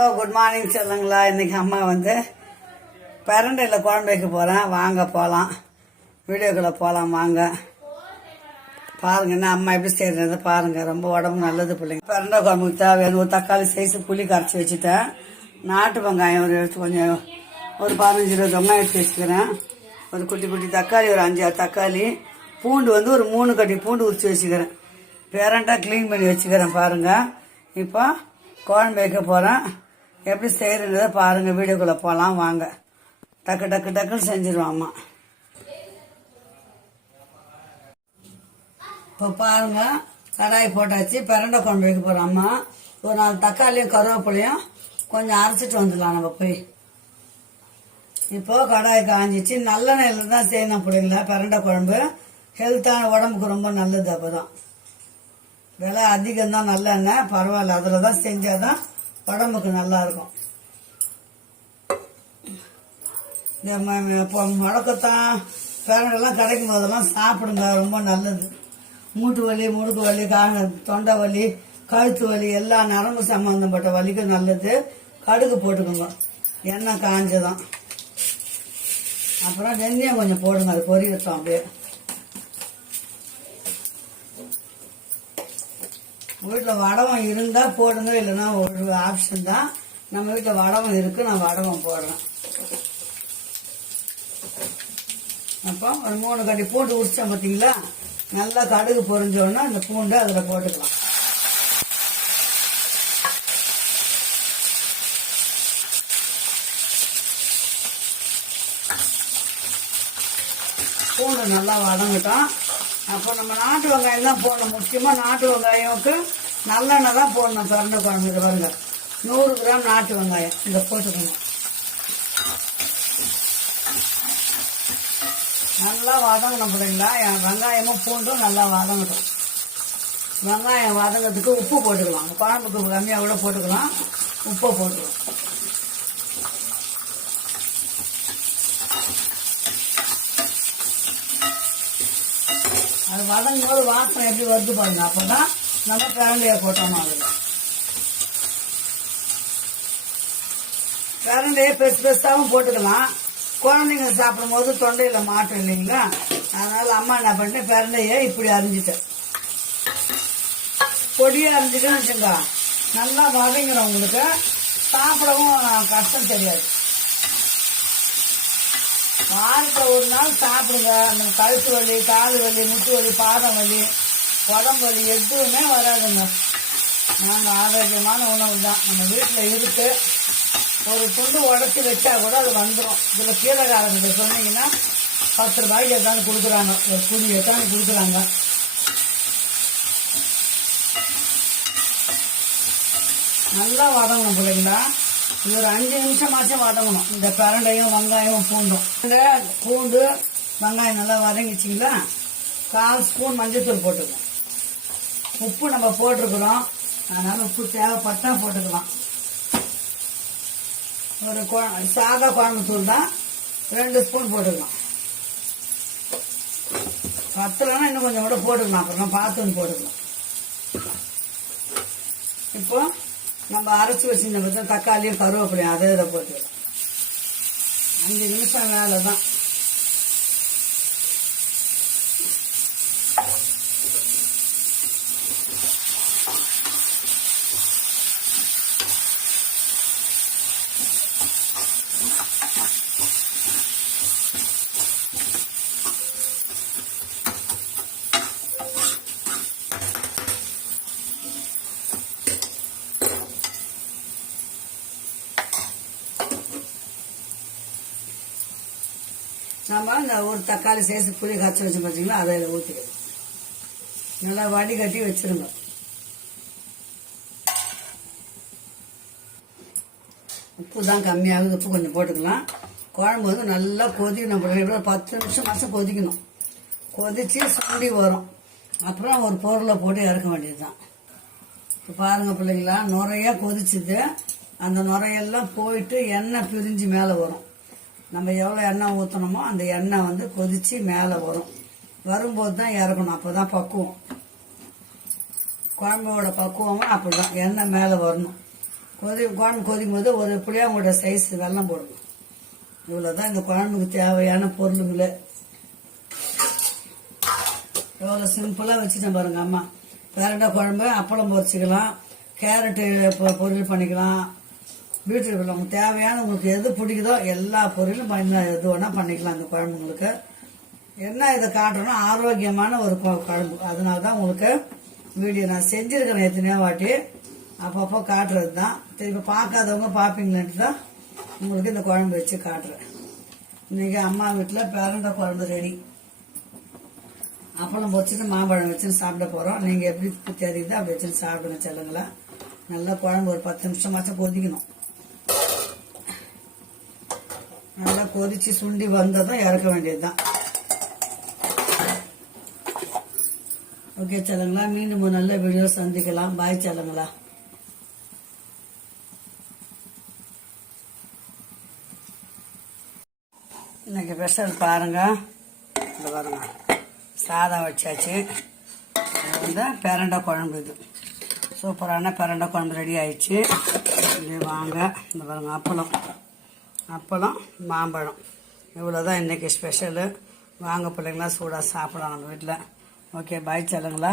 Hello, good morning சொல்லுங்களா. இன்னைக்கு அம்மா வந்து பிரண்டையில் குழம்பு வைக்க போகிறேன். வாங்க போகலாம், வீடியோக்குள்ளே போகலாம் வாங்க. பாருங்க என்ன அம்மா எப்படி செய்யறது பாருங்க. ரொம்ப உடம்பு நல்லது பிள்ளைங்க. பிரண்டை குழம்புக்கு தேவையான ஒரு தக்காளி சைஸு புளி கரைச்சி வச்சுட்டேன். நாட்டு வெங்காயம் கொஞ்சம் ஒரு 15-20 வெங்காயம் எடுத்து வச்சுக்கிறேன். ஒரு குட்டி குட்டி தக்காளி, ஒரு 5-6 தக்காளி, பூண்டு வந்து ஒரு 3 கட்டி பூண்டு உரிச்சு வச்சுக்கிறேன். பிரண்டை க்ளீன் பண்ணி வச்சுக்கிறேன் பாருங்க. இப்போ குழம்பு வைக்க போகிறேன். எப்படி செய்கிறத பாருங்கள், வீடியோக்குள்ளே போகலாம் வாங்க. டக்கு டக்கு டக்குன்னு செஞ்சிருவோம் அம்மா. இப்போ பாருங்கள், கடாய் போட்டாச்சு. பிரண்டை குழம்பு வைக்க போகிறோம் அம்மா. ஒரு 4 தக்காளியும் கருவேப்பிலையும் கொஞ்சம் அரைச்சிட்டு வந்துடலாம் நம்ம போய். இப்போ கடாய் காஞ்சிச்சு. நல்லெண்ணெயில் தான் செய்யணும் பிள்ளைங்களா. பிரண்டை குழம்பு ஹெல்த்தான, உடம்புக்கு ரொம்ப நல்லது. அப்போ தான் விலை அதிகம்தான் நல்லெண்ணெய், பரவாயில்ல, அதில் தான் செஞ்சாதான் உடம்புக்கு நல்லா இருக்கும். இந்த முடக்கத்தான் பேரண்டெல்லாம் கிடைக்கும் போதெல்லாம் சாப்பிடுங்க, ரொம்ப நல்லது. மூட்டு வலி, முடுக்கு வலி, தொண்டை வலி, கழுத்து வலி, எல்லா நரம்பு சம்பந்தப்பட்ட வலிக்கும் நல்லது. கடுகு போட்டுக்கோங்க, எண்ணெய் காஞ்சதான். அப்புறம் வெந்தயம் கொஞ்சம் போடுங்க, அது பொரியட்டும் அப்படியே. வீட்டில் வடவம் இருந்தால் போடுங்க, இல்லைன்னா ஒரு ஆப்ஷன் தான். நம்ம வீட்டில் வடவம் இருக்குது, நான் வடவம் போடுறேன். அப்போ ஒரு 3 கட்டி பூண்டு உரிச்சோம் பார்த்தீங்களா. நல்லா கடுகு பொரிஞ்சோன்னா இந்த பூண்டு அதில் போட்டுக்கலாம். பூண்டு நல்லா வதங்கட்டும். அப்போ நம்ம நாட்டு வெங்காயம் தான் போடணும். முக்கியமாக நாட்டு வெங்காயம்க்கு நல்லெண்ணெய் தான் போடணும். பிரண்டை குழம்புக்கு பாருங்க, 100 கிராம் நாட்டு வெங்காயம் இதை போட்டுக்கணும். நல்லா வதங்கணும் பிள்ளைங்களா. வெங்காயமும் பூண்டும் நல்லா வதங்கட்டும். வெங்காயம் வதங்கிறதுக்கு உப்பு போட்டுக்கலாம். குழம்புக்கு கம்மியாக கூட போட்டுக்கலாம், உப்பை போட்டுக்கலாம். அது வதங்கும் போது வாசனை எப்படி வருது பாருங்க. அப்பதான் நம்ம பிரண்டையை போட்டோம். அதில் பிரண்டையை பெருசு பெருசாகவும் போட்டுக்கலாம். குழந்தைங்க சாப்பிடும் போது தொண்டையில் மாட்டும் இல்லைங்களா. அதனால அம்மா என்ன பண்ணிட்டேன், பிரண்டையை இப்படி அரிஞ்சிட்டேன். பொடியாக அரிஞ்சிட்டேன்னு வச்சுங்க, நல்லா வதங்கிடும். உங்களுக்கு சாப்பிடவும் கஷ்டம் தெரியாது. வாரத்தில் ஒரு நாள் சாப்பிடுங்க. அந்த கழுத்து வலி, கால் வலி, முட்டு வலி, பாதம் வலி, உடம்பு வலி எதுவுமே வராதுங்க. நாங்கள் ஆரோக்கியமான உணவு தான் நம்ம வீட்டில் இருக்கு. ஒரு துண்டு உடச்சி வச்சா கூட அது வந்துடும். இதில் கீரைக்காரங்கிட்ட சொன்னீங்கன்னா 10 ரூபாய்க்கு எத்தாந்து கொடுக்குறாங்க. ஒரு புளி எத்தாந்து கொடுக்குறாங்க. நல்லா வதங்கணும் பிள்ளைங்களா. இது ஒரு 5 நிமிஷமாச்சும் வதங்கணும். இந்த பிரண்டையும் வெங்காயம் பூண்டும். பூண்டு வெங்காயம் நல்லா வதங்கிச்சிங்களா. 1/4 ஸ்பூன் மஞ்சள்தூள் போட்டுக்கலாம். உப்பு நம்ம போட்டிருக்கிறோம், அதனால உப்பு தேவைப்பட்டா போட்டுக்கலாம். ஒரு சாதா குழம்பு தூள் தான், 2 ஸ்பூன் போட்டுக்கலாம். பத்தலைன்னா இன்னும் கொஞ்சம் கூட போட்டுக்கலாம். அப்புறம் பார்த்து போட்டுக்கலாம். இப்போ நம்ம அரைச்சி வச்சிருந்த பார்த்தா தக்காளியும் கருவேப்பிலையும் அதே இதை போட்டுக்கலாம். 5 நிமிஷம் வேலை தான். நம்ம இந்த ஒரு தக்காளி சைஸ் புளி கரைச்சி வச்சு பார்த்தீங்களா, அதை இதில் ஊற்றிக்கணும். நல்லா வடிகட்டி வச்சிருங்க. உப்பு தான் கம்மியாகுது, உப்பு கொஞ்சம் போட்டுக்கலாம். குழம்பு வந்து நல்லா கொதிக்கணும். 10 நிமிஷம் கொதிக்கணும். கொதிச்சு சுண்டி வரும். அப்புறம் ஒரு பொருளை போட்டு இறக்க வேண்டியது தான். இப்போ பாருங்க பிள்ளைங்களா, நுரையா கொதிச்சுது. அந்த நுரையெல்லாம் போயிட்டு எண்ணெய் பிரிஞ்சு மேலே வரும். நம்ம எவ்வளோ எண்ணெய் ஊற்றணுமோ அந்த எண்ணெய் வந்து கொதிச்சு மேலே வரும். வரும்போது தான் இறக்கணும். அப்போ தான் பக்குவம். குழம்போட பக்குவமும் அப்படி தான், எண்ணெய் மேலே வரணும். குழம்பு கொதிக்கும் போது ஒரு புளியாங்கோட சைஸ் வெல்லம் போடணும். இவ்வளோதான் இந்த குழம்புக்கு தேவையான பொருளுங்களே. எவ்வளோ சிம்பிளாக வச்சுட்டேன் பாருங்க அம்மா. பிரண்டை குழம்பு, அப்பளம் பொரிச்சிக்கலாம், கேரட்டு பொரியல் பண்ணிக்கலாம். பீட்ரூட் உங்களுக்கு தேவையான உங்களுக்கு எது பிடிக்குதோ எல்லா பொரியலும் எது வேணால் பண்ணிக்கலாம். அந்த குழம்புங்களுக்கு என்ன இதை காட்டுறோன்னா ஆரோக்கியமான ஒரு குழம்பு. அதனால தான் உங்களுக்கு வீடியோ நான் செஞ்சுருக்கிறேன் எத்தனையோ வாட்டி. அப்பப்போ காட்டுறது தான். திருப்பி பார்க்காதவங்க பார்ப்பீங்களேன்ட்டு தான் உங்களுக்கு இந்த குழம்பு வச்சு காட்டுறேன். இன்னைக்கு அம்மா வீட்டில் பிரண்டை குழம்பு ரெடி. அப்பளம் பொரிச்சிட்டு மாம்பழம் வச்சுன்னு சாப்பிட போகிறோம். நீங்கள் எப்படி தெரியுது அப்படி வச்சுன்னு சாப்பிடுங்க செல்லுங்களா. நல்லா குழம்பு ஒரு 10 நிமிஷமாச்சும் கொதிக்கணும். நல்லா கொதிச்சு சுண்டி வந்ததும் இறக்க வேண்டியது தான். ஓகே செல்லுங்களா, மீண்டும் ஒரு நல்ல வீடியோ சந்திக்கலாம். பாய் செல்லுங்களா. இன்னைக்கு ஸ்பெஷல் பாருங்க. இந்த பாருங்க சாதம் வச்சாச்சு. இது வந்து பிரண்டை குழம்பு. இது சூப்பரான பிரண்டை குழம்பு ரெடி ஆயிடுச்சு. இப்படி வாங்க. இந்த பாருங்க அப்பளம் மாம்பழம். இவ்வளோதான் இன்றைக்கி ஸ்பெஷலு. வாங்க பிள்ளைங்களா, சூடாக சாப்பிடலாம் நம்ம வீட்டில். Okay bye செல்லுங்களா.